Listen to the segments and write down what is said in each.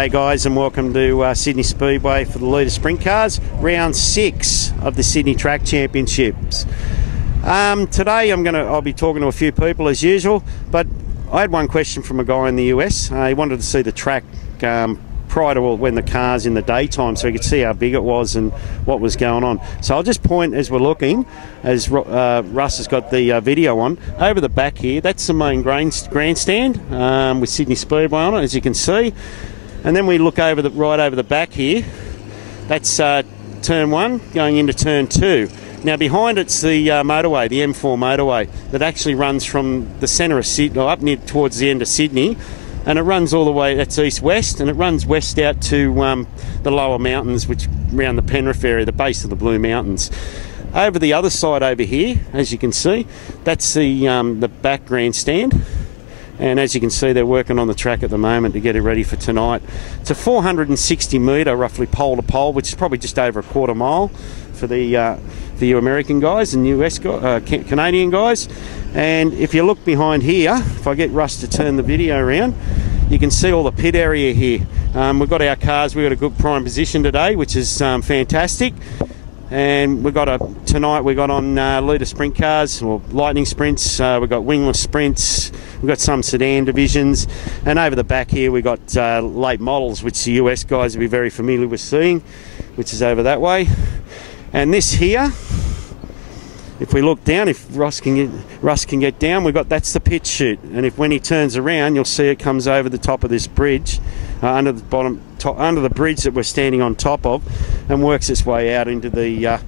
G'day guys, and welcome to Sydney Speedway for the Litre Sprint Cars, round 6 of the Sydney Track Championships. Today I'll be talking to a few people as usual, but I had one question from a guy in the US. He wanted to see the track prior to when the car's in the daytime, so he could see how big it was and what was going on. So I'll just point as we're looking, as Russ has got the video on, over the back here. That's the main grandstand with Sydney Speedway on it, as you can see. And then we look over right over the back here. That's turn 1 going into turn 2. Now behind it's the motorway, the M4 motorway, that actually runs from the centre of Sydney, up near towards the end of Sydney. And it runs all the way, that's east-west, and it runs west out to the lower mountains, which around the Penrith area, the base of the Blue Mountains. Over the other side over here, as you can see, that's the back grandstand. And as you can see, they're working on the track at the moment to get it ready for tonight. It's a 460 metre, roughly pole to pole, which is probably just over a quarter mile for the American guys and US guys, Canadian guys. And if you look behind here, if I get Russ to turn the video around, you can see all the pit area here. We've got our cars, we've got a good prime position today, which is fantastic. And tonight we got on Litre sprint cars, or lightning sprints, we've got wingless sprints, we've got some sedan divisions, and over the back here we've got late models, which the US guys will be very familiar with seeing, which is over that way. And this here, if we look down, if Russ can get down, that's the pit chute. And when he turns around, you'll see it comes over the top of this bridge, under the bridge that we're standing on top of, and works its way out into the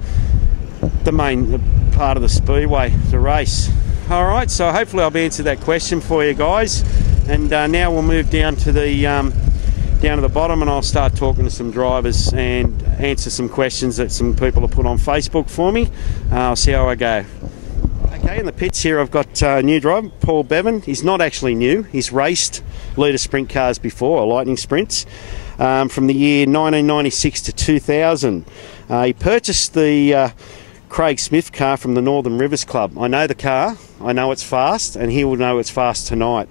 main part of the speedway, the race. All right, so hopefully I've answered that question for you guys. And now we'll move down to the bottom, and I'll start talking to some drivers and answer some questions that some people have put on Facebook for me. I'll see how I go. Okay, in the pits here I've got a new driver, Paul Bevin. He's not actually new. He's raced Litre sprint cars before, or lightning sprints, from the year 1996 to 2000. He purchased the Craig Smith car from the Northern Rivers Club. I know the car, I know it's fast, and he will know it's fast tonight.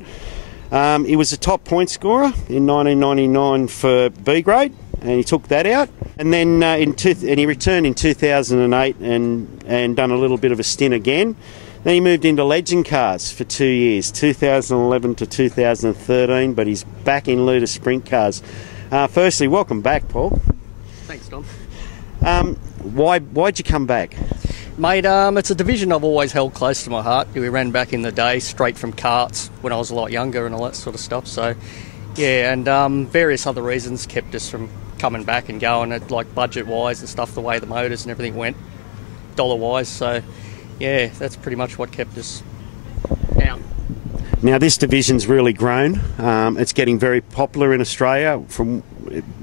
He was a top point scorer in 1999 for B grade, and he took that out. And then he returned in 2008 and done a little bit of a stint again. Then he moved into legend cars for 2 years, 2011 to 2013, but he's back in Litre sprint cars. Firstly, welcome back, Paul. Thanks, Tom. Why'd you come back? Mate, it's a division I've always held close to my heart. We ran back in the day straight from karts when I was a lot younger and all that sort of stuff. So, yeah, and various other reasons kept us from coming back and going, at, like budget-wise and stuff, the way the motors and everything went, dollar-wise. So, yeah, that's pretty much what kept us out. Now, this division's really grown. It's getting very popular in Australia.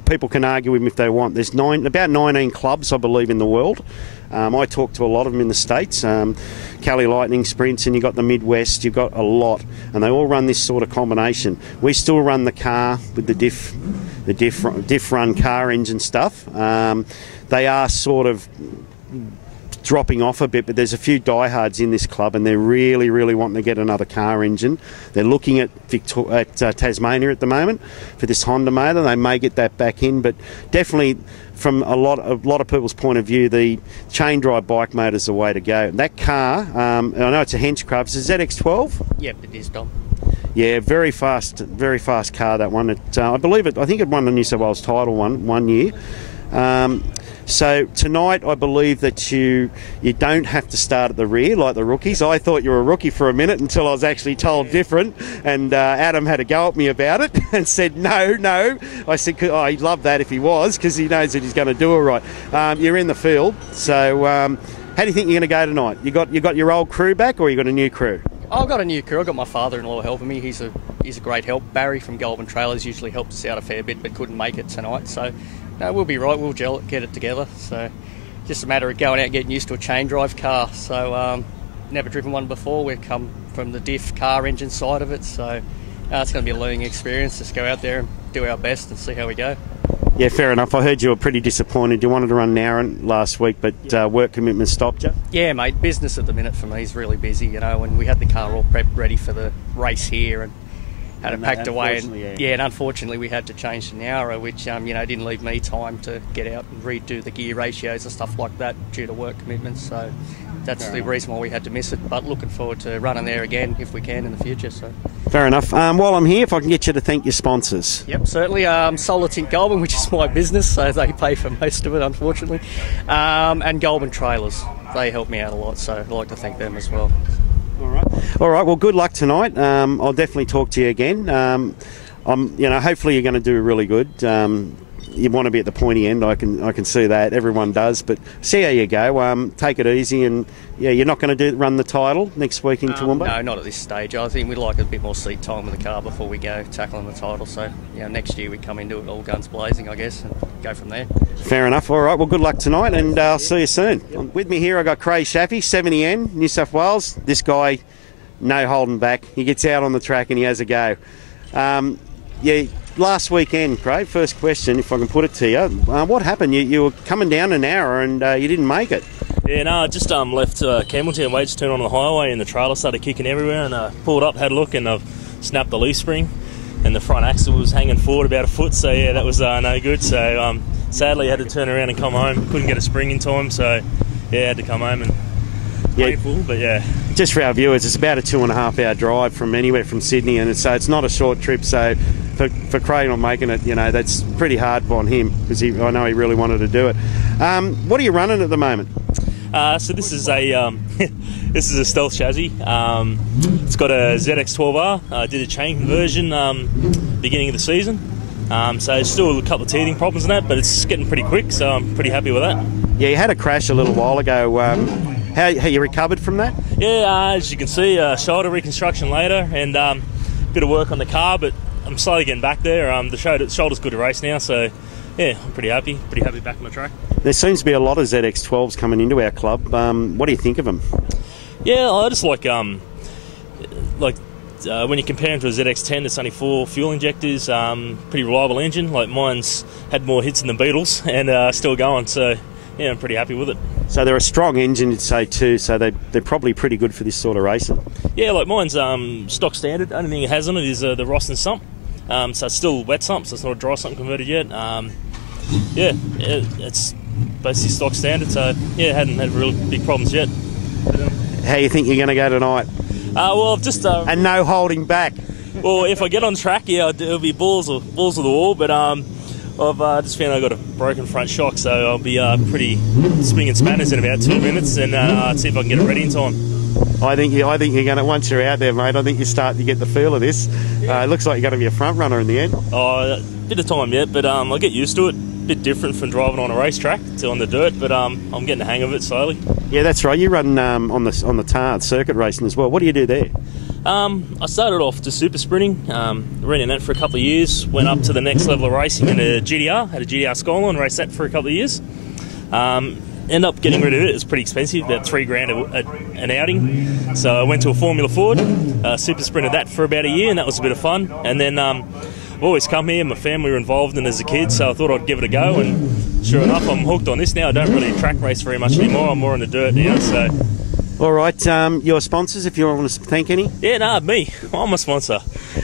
People can argue with him if they want. There's about 19 clubs, I believe, in the world. I talk to a lot of them in the States. Cali Lightning Sprints, and you've got the Midwest, you've got a lot, and they all run this sort of combination. We still run the car with the diff run car engine stuff. They are sort of dropping off a bit, but there's a few diehards in this club, and they're really, really wanting to get another car engine. They're looking at Tasmania at the moment for this Honda motor. They may get that back in, but definitely from a lot of people's point of view, the chain drive bike motor is the way to go. That car, I know it's a Henchcraft, is it ZX12? Yep, it is, Tom. Yeah, very fast car, that one. I think it won the New South Wales title one year. So tonight I believe that you don't have to start at the rear like the rookies. I thought you were a rookie for a minute until I was actually told different, and Adam had a go at me about it and said no. I said, oh, he'd love that if he was, because he knows that he's going to do it right. You're in the field, so how do you think you're going to go tonight? You got your old crew back, or you got a new crew? I've got a new crew. I've got my father-in-law helping me. He's a great help. Barry from Goulburn Trailers usually helps us out a fair bit, but couldn't make it tonight. So no, we'll be right. We'll get it together. So just a matter of going out and getting used to a chain drive car. So never driven one before. We come from the diff car engine side of it. So it's going to be a learning experience. Just go out there and do our best and see how we go. Yeah, fair enough. I heard you were pretty disappointed. You wanted to run Narran last week, but work commitments stopped you? Yeah, mate. Business at the minute for me is really busy, you know, and we had the car all prepped ready for the race here, and had it packed away. And unfortunately we had to change to Nowra, which didn't leave me time to get out and redo the gear ratios and stuff like that due to work commitments. So that's the reason why we had to miss it. But looking forward to running there again if we can in the future. So fair enough. While I'm here, if I can get you to thank your sponsors. Yep, certainly. Solar Tint Goulburn, which is my business, so they pay for most of it, unfortunately. And Goulburn Trailers, they help me out a lot, so I'd like to thank them as well. All right. Well, good luck tonight. I'll definitely talk to you again. Hopefully you're going to do really good. You want to be at the pointy end. I can see that. Everyone does. But see how you go. Take it easy, and you're not going to run the title next week in Toowoomba? No, not at this stage. I think we'd like a bit more seat time with the car before we go tackling the title. So next year we come into it all guns blazing, I guess, and go from there. Fair enough. All right. Well, good luck tonight, and I'll see you soon. Yep. With me here, I got Craig Shaffy, 70N, New South Wales. This guy, no holding back. He gets out on the track and he has a go. Last weekend, Craig, first question, if I can put it to you, what happened? You were coming down an hour and you didn't make it. Yeah, no, I just left Campbelltown, waited to turn on the highway, and the trailer started kicking everywhere, and pulled up, had a look, and I've snapped the leaf spring, and the front axle was hanging forward about a foot, so yeah, that was no good. So sadly I had to turn around and come home. Couldn't get a spring in time, so yeah, I had to come home and painful, but yeah. Just for our viewers, it's about a 2.5 hour drive from anywhere from Sydney, and so it's not a short trip, so for Craig not making it, that's pretty hard on him, because I know he really wanted to do it. What are you running at the moment? So this is a this is a stealth chassis. It's got a ZX12R. Did a chain conversion beginning of the season. So still a couple of teething problems in that, but it's getting pretty quick, so I'm pretty happy with that. Yeah, you had a crash a little while ago. How you recovered from that? Yeah, as you can see, shoulder reconstruction later, and bit of work on the car, but I'm slowly getting back there. The shoulder's good to race now, so yeah, I'm pretty happy back on the track. There seems to be a lot of ZX12s coming into our club. What do you think of them? Yeah, I just like when you compare them to a ZX10, it's only 4 fuel injectors, pretty reliable engine. Like mine's had more hits than the Beatles and still going, so yeah, I'm pretty happy with it. So they're a strong engine, you'd say, too, so they're probably pretty good for this sort of racing. Yeah, like mine's stock standard. Only thing it has on it is the Ross and sump. So it's still wet sump, so it's not a dry sump converted yet. It's basically stock standard, so yeah, hadn't had real big problems yet. How you think you're going to go tonight? Well, I've just... and no holding back. Well, if I get on track, yeah, it'll be balls of the wall, but I've just found I've got a broken front shock, so I'll be pretty spinning spanners in about 2 minutes, and see if I can get it ready in time. I think you're going to, once you're out there, mate, I think you start to get the feel of this. It looks like you're going to be a front runner in the end. A bit of time yet, but I'll get used to it. A bit different from driving on a racetrack to on the dirt, but I'm getting the hang of it slowly. Yeah, that's right. You run on the tar circuit racing as well. What do you do there? I started off just super sprinting, ran in that for a couple of years, went up to the next level of racing in a GDR, had a GDR Skyline, raced that for a couple of years. Ended up getting rid of it. It was pretty expensive, about $3,000 an outing. So I went to a Formula Ford, super sprinted that for about a year, and that was a bit of fun. And then I've always come here, my family were involved in it as a kid, so I thought I'd give it a go, and sure enough, I'm hooked on this now. I don't really track race very much anymore, I'm more on the dirt now, so... All right, your sponsors, if you want to thank any? Yeah, me. I'm a sponsor.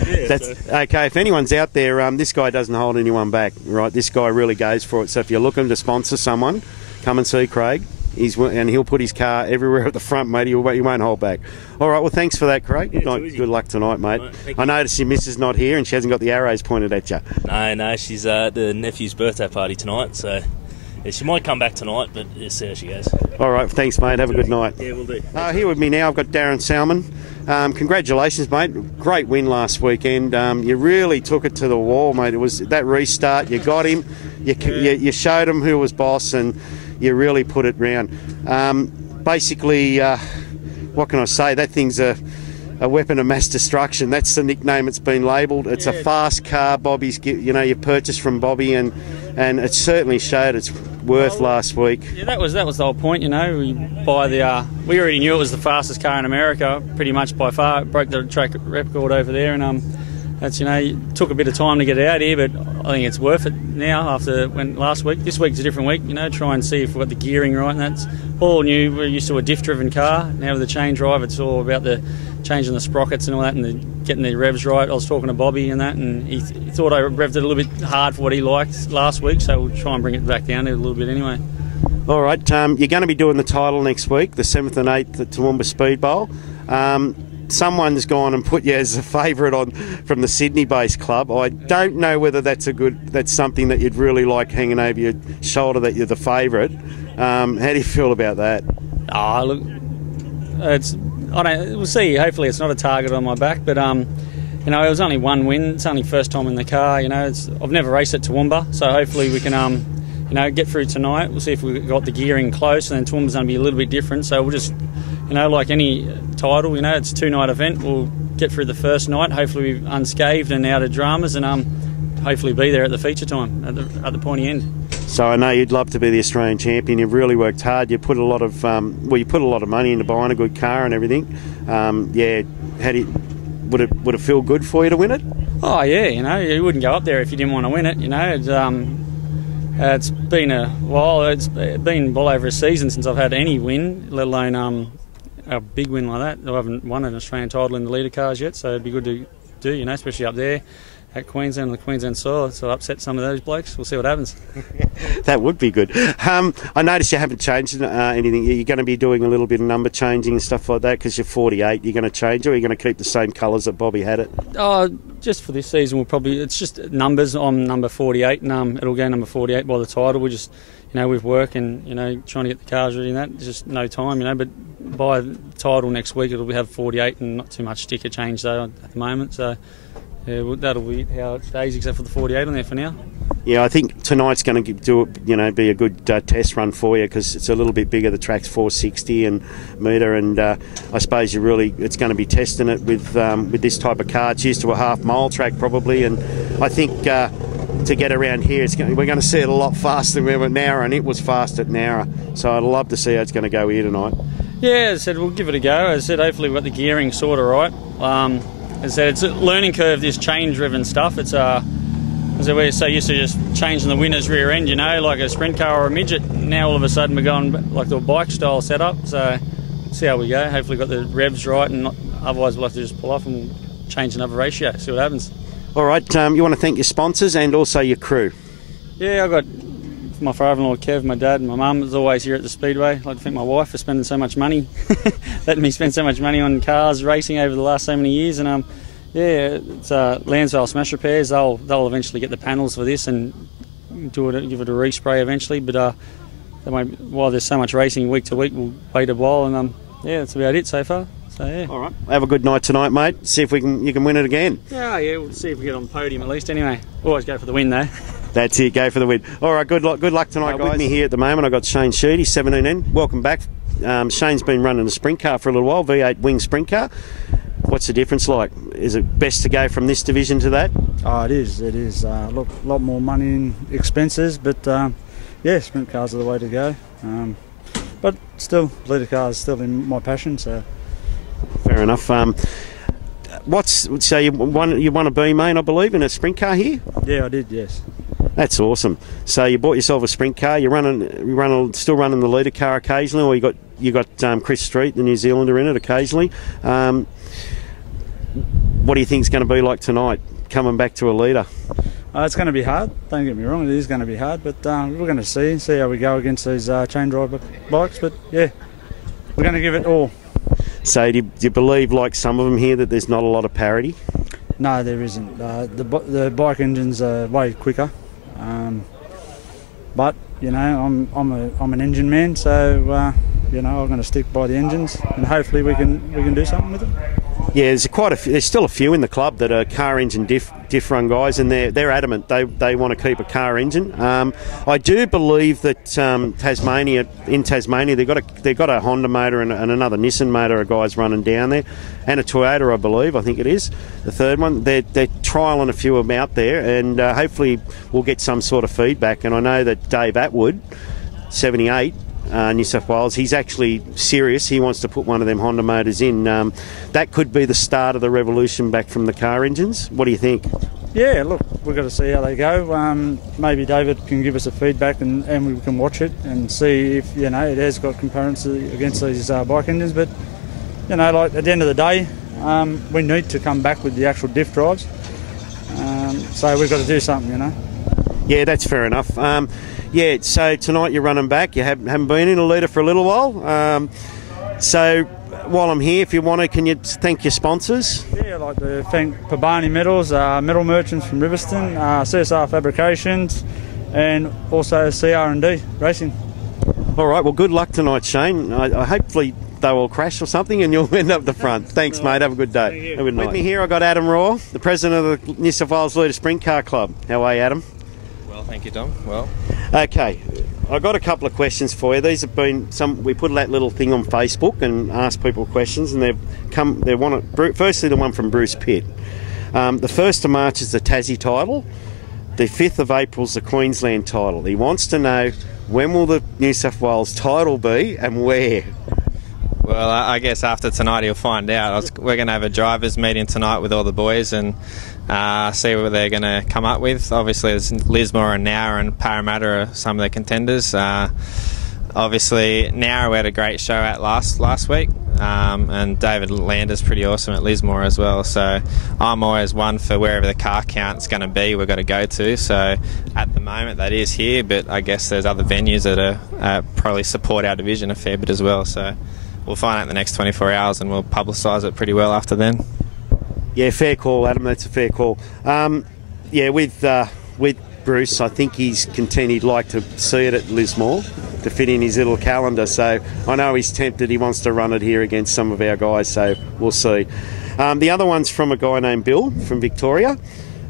Yeah, okay, if anyone's out there, this guy doesn't hold anyone back, right? This guy really goes for it. So if you're looking to sponsor someone, come and see Craig. And he'll put his car everywhere at the front, mate. He won't hold back. All right, well, thanks for that, Craig. Yeah, good luck tonight, mate. I noticed your missus not here and she hasn't got the arrows pointed at you. No, she's at the nephew's birthday party tonight, so... Yeah, she might come back tonight, but we'll see how she goes. All right, thanks, mate. Have a good night. Yeah, we'll do. Here with me now, I've got Darren Salmon. Congratulations, mate. Great win last weekend. You really took it to the wall, mate. It was that restart. You got him. You showed him who was boss, and you really put it round. Basically, what can I say? That thing's a weapon of mass destruction. That's the nickname it's been labelled. It's a fast car. Bobby's, you purchased from Bobby, and it certainly showed its worth last week. Yeah, that was the whole point. We already knew it was the fastest car in America, pretty much by far. It broke the track record over there, and it took a bit of time to get it out here, but I think it's worth it now after last week. This week's a different week, you know, try and see if we've got the gearing right, and that's all new. We're used to a diff-driven car. Now with the chain drive, it's all about the changing the sprockets and all that, and getting the revs right. I was talking to Bobby and that, and he thought I revved it a little bit hard for what he liked last week, so we'll try and bring it back down a little bit anyway. All right, you're going to be doing the title next week, the 7th and 8th at Toowoomba Speed Bowl. Someone's gone and put you as a favourite on from the Sydney-based club. I don't know whether that's something that you'd really like hanging over your shoulder, that you're the favourite. How do you feel about that? Oh, look, we'll see. Hopefully, it's not a target on my back, but you know, it was only one win. It's only first time in the car. You know, I've never raced at Toowoomba, so hopefully we can you know, get through tonight. We'll see if we've got the gearing close, and then Toowoomba's going to be a little bit different. So we'll just, you know, like any title, you know, it's a 2-night event. We'll get through the first night, hopefully we're unscathed and out of dramas, and hopefully be there at the feature time at the pointy end. So I know you'd love to be the Australian champion. You've really worked hard. You put a lot of you put a lot of money into buying a good car and everything. Yeah, would it feel good for you to win it? Oh yeah, you know, you wouldn't go up there if you didn't want to win it. You know, it's been a while. It's been well over a season since I've had any win, let alone a big win like that. I haven't won an Australian title in the Litre cars yet, so it'd be good to do, you know, especially up there at Queensland, the Queensland soil. So upset some of those blokes. We'll see what happens. That would be good. I noticed you haven't changed anything. You're going to be doing a little bit of number changing and stuff like that because you're 48. You're going to change it, or are you going to keep the same colours that Bobby had it? Just for this season, it's just numbers. I'm number 48, and it'll go number 48 by the title. We just, you know, with work and, you know, trying to get the cars ready and that, there's just no time, you know. But by the title next week, it'll have 48 and not too much sticker change though at the moment. So yeah, that'll be how it stays, except for the 48 on there for now. Yeah, I think tonight's going to be a good test run for you because it's a little bit bigger. The track's 460 metre, and I suppose it's going to be testing it with this type of car. It's used to a half-mile track probably, and I think to get around here, we're going to see it a lot faster than we were at Nowra, and it was fast at Nowra. So I'd love to see how it's going to go here tonight. Yeah, as I said, we'll give it a go. As I said, hopefully we've got the gearing sort of right. As I said, it's a learning curve, this chain-driven stuff. It's as we're so used to just changing the winner's rear end, you know, like a sprint car or a midget. Now all of a sudden we're going like the bike-style setup. So see how we go. Hopefully we've got the revs right, and otherwise we'll have to just pull off and we'll change another ratio, see what happens. All right, you want to thank your sponsors and also your crew? Yeah, I've got my father-in-law Kev, my dad and my mum is always here at the Speedway. I'd like to thank my wife for spending so much money, letting me spend so much money on cars, racing over the last so many years. And yeah, it's Lansdale Smash Repairs. They'll eventually get the panels for this and give it a respray eventually. But while there's so much racing week to week, we'll wait a while. And yeah, that's about it so far. So yeah. All right. Have a good night tonight, mate. See if you can win it again. Yeah, we'll see if we get on the podium at least. Anyway, always go for the win though. That's it. Go for the win. All right. Good luck tonight, guys. With me here at the moment, I've got Shane Sheedy, 17N. Welcome back. Shane's been running a sprint car for a little while, V8 wing sprint car. What's the difference like? Is it best to go from this division to that? Oh, it is. It is. A lot more money in expenses, but yeah, sprint cars are the way to go. But still, Litre cars still in my passion. So fair enough. So you won a B main, I believe, in a sprint car here? Yeah, I did. Yes. That's awesome. So you bought yourself a sprint car. Still running the Litre car occasionally, or you got Chris Street, the New Zealander, in it occasionally. What do you think it's going to be like tonight, coming back to a Litre? It's going to be hard. Don't get me wrong, it is going to be hard, but we're going to see how we go against these chain driver bikes. But yeah, we're going to give it all. So do you believe, like some of them here, that there's not a lot of parity? No, there isn't. The bike engines are way quicker, but you know, I'm an engine man, so you know, I'm going to stick by the engines, and hopefully we can do something with them. Yeah, there's still a few in the club that are car engine diff run guys, and they're adamant they want to keep a car engine. I do believe that Tasmania they've got a Honda motor and another Nissan motor are guys running down there, and a Toyota, I believe. I think it is the third one. They're trialling a few of them out there, and hopefully we'll get some sort of feedback. And I know that Dave Atwood, 78. New South Wales, he's actually serious. He wants to put one of them Honda motors in. That could be the start of the revolution back from the car engines. What do you think? Yeah, look, we've got to see how they go. Maybe David can give us a feedback and we can watch it and see if, it has got comparison against these bike engines. But, like at the end of the day, we need to come back with the actual diff drives. So we've got to do something, Yeah, that's fair enough. So tonight you're running back. You haven't been in a Litre for a little while. So while I'm here, if you want to, can you thank your sponsors? Yeah, I'd like to thank Pabani Metals, Metal Merchants from Riverston, CSR Fabrications, and also CR&D Racing. All right, well, good luck tonight, Shane. I hopefully they will crash or something and you'll end up the front. Thanks, mate. Have a good day. Have a good night. With me here, I got Adam Raw, the president of the New South Wales Litre Sprint Car Club. How are you, Adam? Well, thank you, Dom. Well. Okay. I got a couple of questions for you. These have been we put that little thing on Facebook and asked people questions, and firstly the one from Bruce Pitt. The 1st of March is the Tassie title. The 5th of April is the Queensland title. He wants to know, when will the New South Wales title be and where? Well, I guess after tonight he'll find out. We're going to have a drivers meeting tonight with all the boys and see what they're going to come up with. Obviously, there's Lismore and Nowra and Parramatta are some of the contenders. Obviously, Nowra we had a great show at last week, and David Lander's pretty awesome at Lismore as well. So I'm always one for wherever the car count's going to be, we've got to go to. So at the moment that is here, but I guess there's other venues that are probably support our division a fair bit as well. So we'll find out in the next 24 hours and we'll publicise it pretty well after then. Yeah, fair call, Adam. That's a fair call. With Bruce, I think he's content. He'd like to see it at Lismore to fit in his little calendar. So I know he's tempted. He wants to run it here against some of our guys. So we'll see. The other one's from a guy named Bill from Victoria.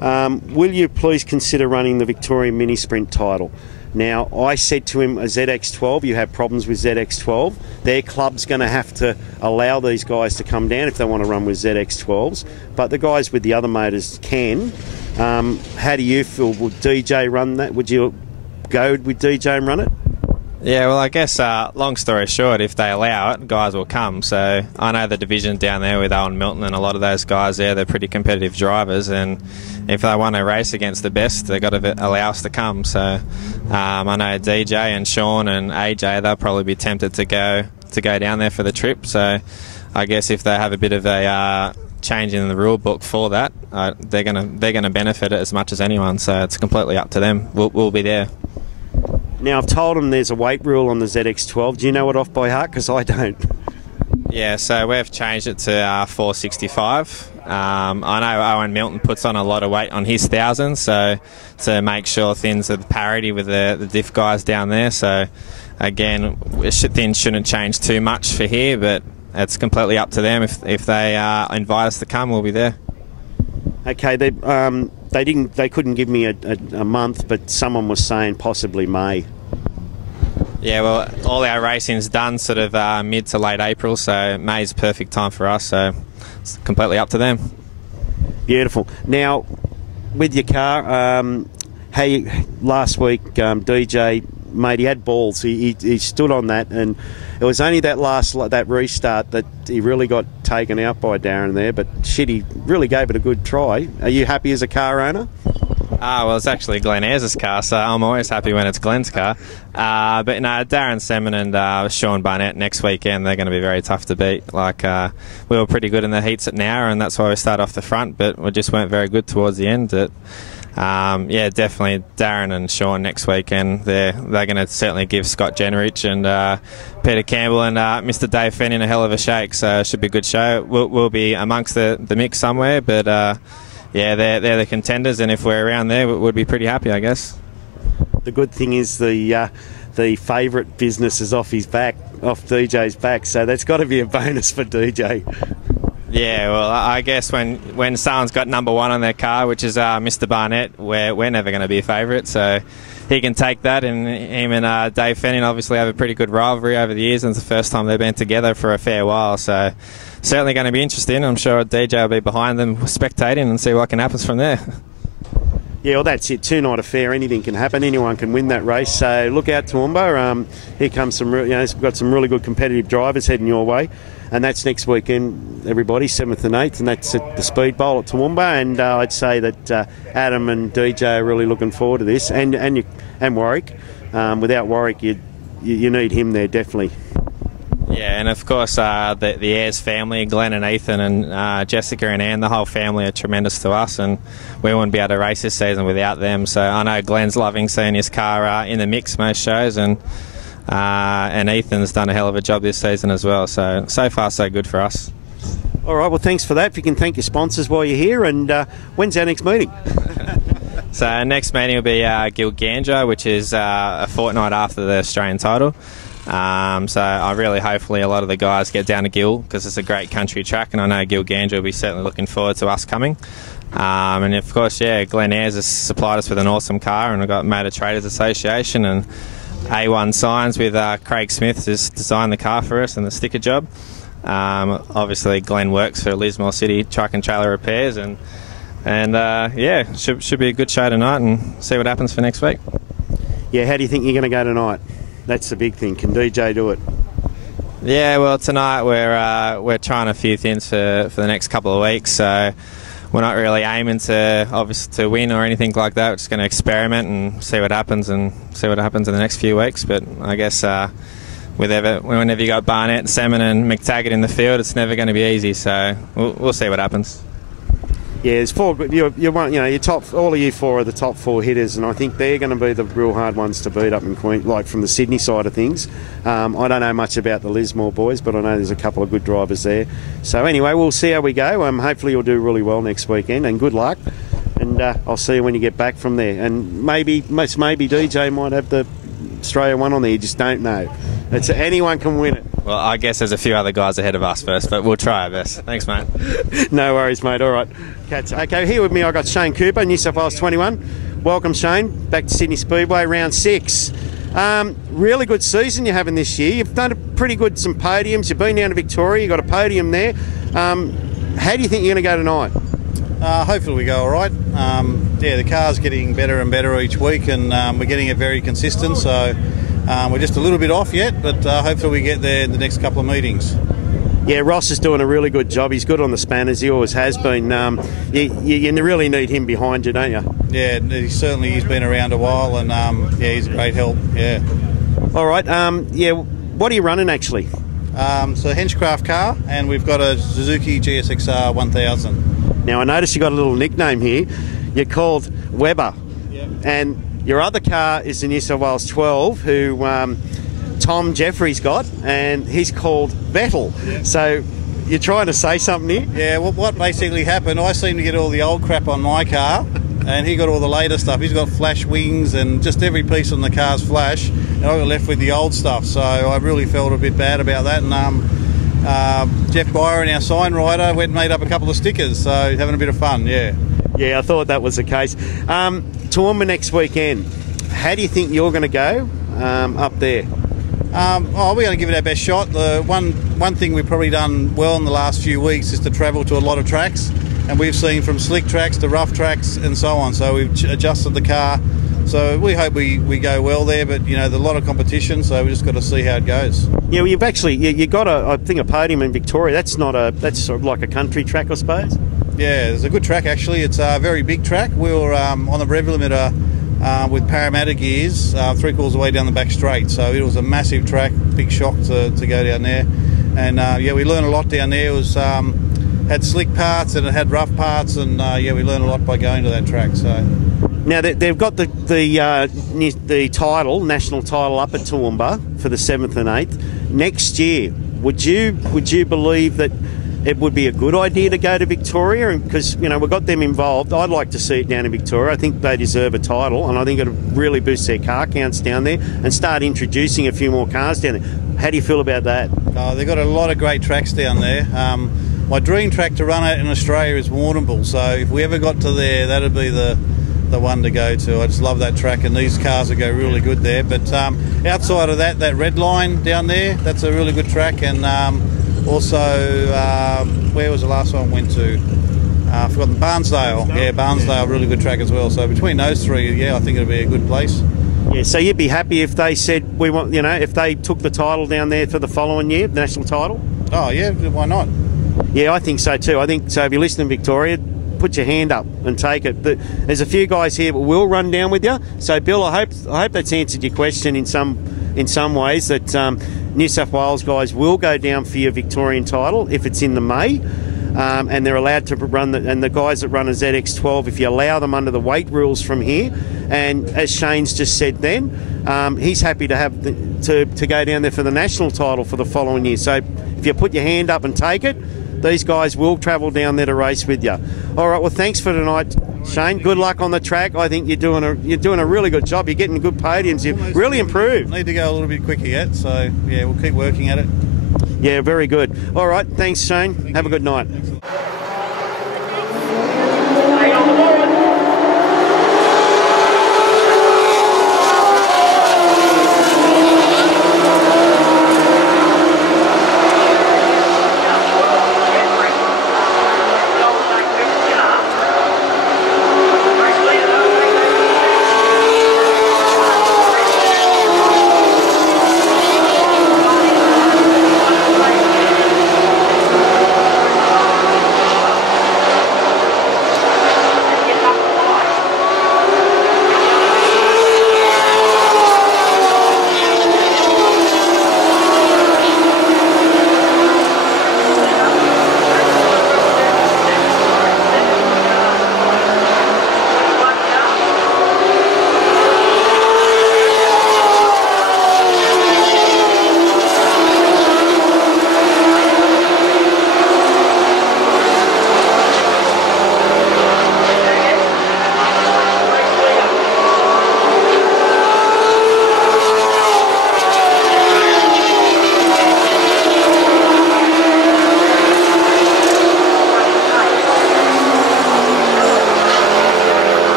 Will you please consider running the Victorian Mini Sprint title? Now, I said to him, a ZX12, you have problems with ZX12. Their club's going to have to allow these guys to come down if they want to run with ZX12s. But the guys with the other motors can. How do you feel? Will DJ run that? Would you go with DJ and run it? Yeah, well, I guess, long story short, if they allow it, guys will come. So I know the division down there with Owen Milton and a lot of those guys there, they're pretty competitive drivers, and if they want to race against the best, they've got to allow us to come. So I know DJ and Sean and AJ, they'll probably be tempted to go down there for the trip. So I guess if they have a bit of a change in the rule book for that, they're gonna benefit it as much as anyone. So it's completely up to them. We'll be there. Now, I've told them there's a weight rule on the ZX12. Do you know it off by heart? Because I don't. Yeah, so we've changed it to 465. I know Owen Milton puts on a lot of weight on his 1,000, so to make sure things are parity with the diff guys down there. So again, things shouldn't change too much for here, but it's completely up to them. If they invite us to come, we'll be there. Okay, they couldn't give me a month, but someone was saying possibly May. Yeah, well, all our racing's done sort of mid to late April, so May's perfect time for us, so it's completely up to them. Beautiful. Now, with your car, last week, DJ, mate, he had balls. He stood on that, and it was only that restart that he really got taken out by Darren there, but shit, he really gave it a good try. Are you happy as a car owner? Well, it's actually Glenn Ayres' car, so I'm always happy when it's Glenn's car. But no, Darren Salmon and Sean Barnett next weekend, they're going to be very tough to beat. We were pretty good in the heats at Nowra, and that's why we started off the front, but we just weren't very good towards the end. Definitely Darren and Sean next weekend. They're going to certainly give Scott Jenrich and Peter Campbell and Mr. Dave Fennin a hell of a shake, so it should be a good show. We'll be amongst the mix somewhere, but they're the contenders, and if we're around there, we'd be pretty happy, I guess. The good thing is the favourite business is off DJ's back, so that's got to be a bonus for DJ. Yeah, well, I guess when someone's got number one on their car, which is Mr. Barnett, we're never going to be a favourite, so he can take that, and him and Dave Fennin obviously have a pretty good rivalry over the years, and it's the first time they've been together for a fair while, so certainly going to be interesting. I'm sure DJ will be behind them spectating and see what can happen from there. Yeah, well, that's it. Two-night affair. Anything can happen. Anyone can win that race. So look out, Toowoomba. Here comes some. We've got some really good competitive drivers heading your way, and that's next weekend. Everybody, 7th and 8th, and that's at the Speed Bowl at Toowoomba. And I'd say that Adam and DJ are really looking forward to this, and Warwick. Without Warwick, you need him there definitely. Yeah, and of course the Ayres family, Glenn and Ethan and Jessica and Anne, the whole family are tremendous to us, and we wouldn't be able to race this season without them. So I know Glenn's loving seeing his car in the mix most shows, and Ethan's done a hell of a job this season as well. So far so good for us. All right, well thanks for that. If you can thank your sponsors while you're here, and when's our next meeting? So our next meeting will be Gilgandra, which is a fortnight after the Australian title. So I really, hopefully, a lot of the guys get down to Gil because it's a great country track, and I know Gilgandra will be certainly looking forward to us coming. And of course, Glen Ayres has supplied us with an awesome car, and we've got Motor Traders Association and A1 Signs with Craig Smith has designed the car for us and the sticker job. Obviously, Glenn works for Lismore City Truck and Trailer Repairs, and should be a good show tonight, and see what happens for next week. Yeah, how do you think you're going to go tonight? That's the big thing. Can DJ do it? Yeah, well, tonight we're trying a few things for the next couple of weeks. So we're not really aiming to win or anything like that. We're just going to experiment and see what happens in the next few weeks. But I guess whenever you got Barnett, Salmon, and McTaggart in the field, it's never going to be easy. So we'll see what happens. Yeah, there's four. Your top. All of you four are the top 4 hitters, and I think they're going to be the real hard ones to beat up in Queen. Like from the Sydney side of things, I don't know much about the Lismore boys, but I know there's a couple of good drivers there. So anyway, we'll see how we go. Hopefully you'll do really well next weekend, and good luck. And I'll see you when you get back from there. And maybe DJ might have the Australia one on there. You just don't know. Anyone can win it. Well, I guess there's a few other guys ahead of us first, but we'll try our best. Thanks, mate. No worries, mate. All right. Cats. Okay, here with me I've got Shane Cooper, New South Wales 21. Welcome, Shane. Back to Sydney Speedway, round 6. Really good season you're having this year. You've done some podiums. You've been down to Victoria. You've got a podium there. How do you think you're going to go tonight? Hopefully we go all right. The car's getting better and better each week, and we're getting it very consistent. So we're just a little bit off yet, but hopefully we get there in the next couple of meetings. Yeah, Ross is doing a really good job. He's good on the spanners. He always has been. You really need him behind you, don't you? Yeah, he's been around a while, and he's a great help. Yeah. All right. What are you running actually? So Henchcraft car, and we've got a Suzuki GSXR 1000. Now I noticed you got a little nickname here. You're called Weber. Yep. And your other car is the New South Wales 12, who Tom Jeffrey's got, and he's called Vettel. Yep. So you're trying to say something here? Yeah, well, what basically happened, I seem to get all the old crap on my car, and he got all the later stuff. He's got flash wings and just every piece on the car's flash, and I got left with the old stuff. So I really felt a bit bad about that. And Jeff Byron, our sign writer, went and made up a couple of stickers. So he's having a bit of fun, yeah. Yeah, I thought that was the case. Toowoomba next weekend. How do you think you're going to go up there? We're going to give it our best shot. The one thing we've probably done well in the last few weeks is to travel to a lot of tracks, and we've seen from slick tracks to rough tracks and so on. So we've adjusted the car. So we hope we go well there, but there's a lot of competition, so we just got to see how it goes. Yeah, well, you've actually you got a podium in Victoria. That's sort of like a country track, I suppose. Yeah, it's a good track actually. It's a very big track. We were on the rev limiter with Parramatta gears 3/4 of the way down the back straight. So it was a massive track, big shock to go down there. And we learned a lot down there. It was had slick parts and it had rough parts, and we learned a lot by going to that track. So now they've got the title, national title, up at Toowoomba for the 7th and 8th next year. Would you believe that it would be a good idea to go to Victoria? Because we've got them involved. I'd like to see it down in Victoria. I think they deserve a title, and I think it'll really boost their car counts down there and start introducing a few more cars down there. How do you feel about that? They've got a lot of great tracks down there. My dream track to run at in Australia is Warrnambool, so if we ever got to there, that'd be the one to go to. I just love that track, and these cars would go really good there. But outside of that red line down there, that's a really good track. And also, where was the last one I went to? I've forgotten Barnsdale. Yeah, Barnsdale, really good track as well. So between those three, yeah, I think it'll be a good place. Yeah, so you'd be happy if they said we want, you know, if they took the title down there for the following year, the national title? Oh yeah, why not? Yeah, I think so too. I think so. If you're listening, Victoria, put your hand up and take it. There's a few guys here that will run down with you. So, Bill, I hope that's answered your question in some ways. That New South Wales guys will go down for your Victorian title if it's in the May. And they're allowed to run, and the guys that run a ZX12, if you allow them under the weight rules from here, and as Shane's just said then, he's happy to have to go down there for the national title for the following year. So if you put your hand up and take it, these guys will travel down there to race with you. All right, well, thanks for tonight, Shane. Good luck on the track. I think you're doing a really good job. You're getting good podiums. You've really improved. Need to go a little bit quicker yet, so yeah, we'll keep working at it. Yeah, very good. All right, thanks, Shane. Have a good night.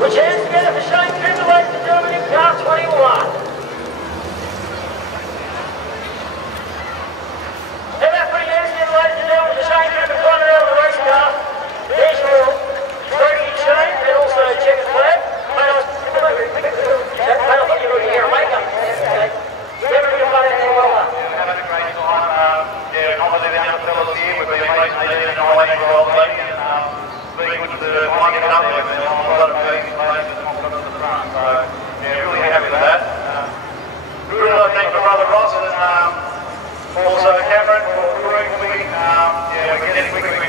Put your hands together for Shane Sheedy, ladies and gentlemen, in car 21. Have that pretty hands together, ladies and gentlemen, for Shane Sheedy, front row of the race car. There's your trophy, Shane, and also check flag. I thought you were looking here, makeup. Everybody got that there well done. Had a great time. Obviously the young fellas here, we've been racing 18 and 19-year-old league, and being good to find it up there, and a lot of easy places and up to the front. So, really happy with that. Really like to thank my brother Ross and also Cameron for crewing for me. We're getting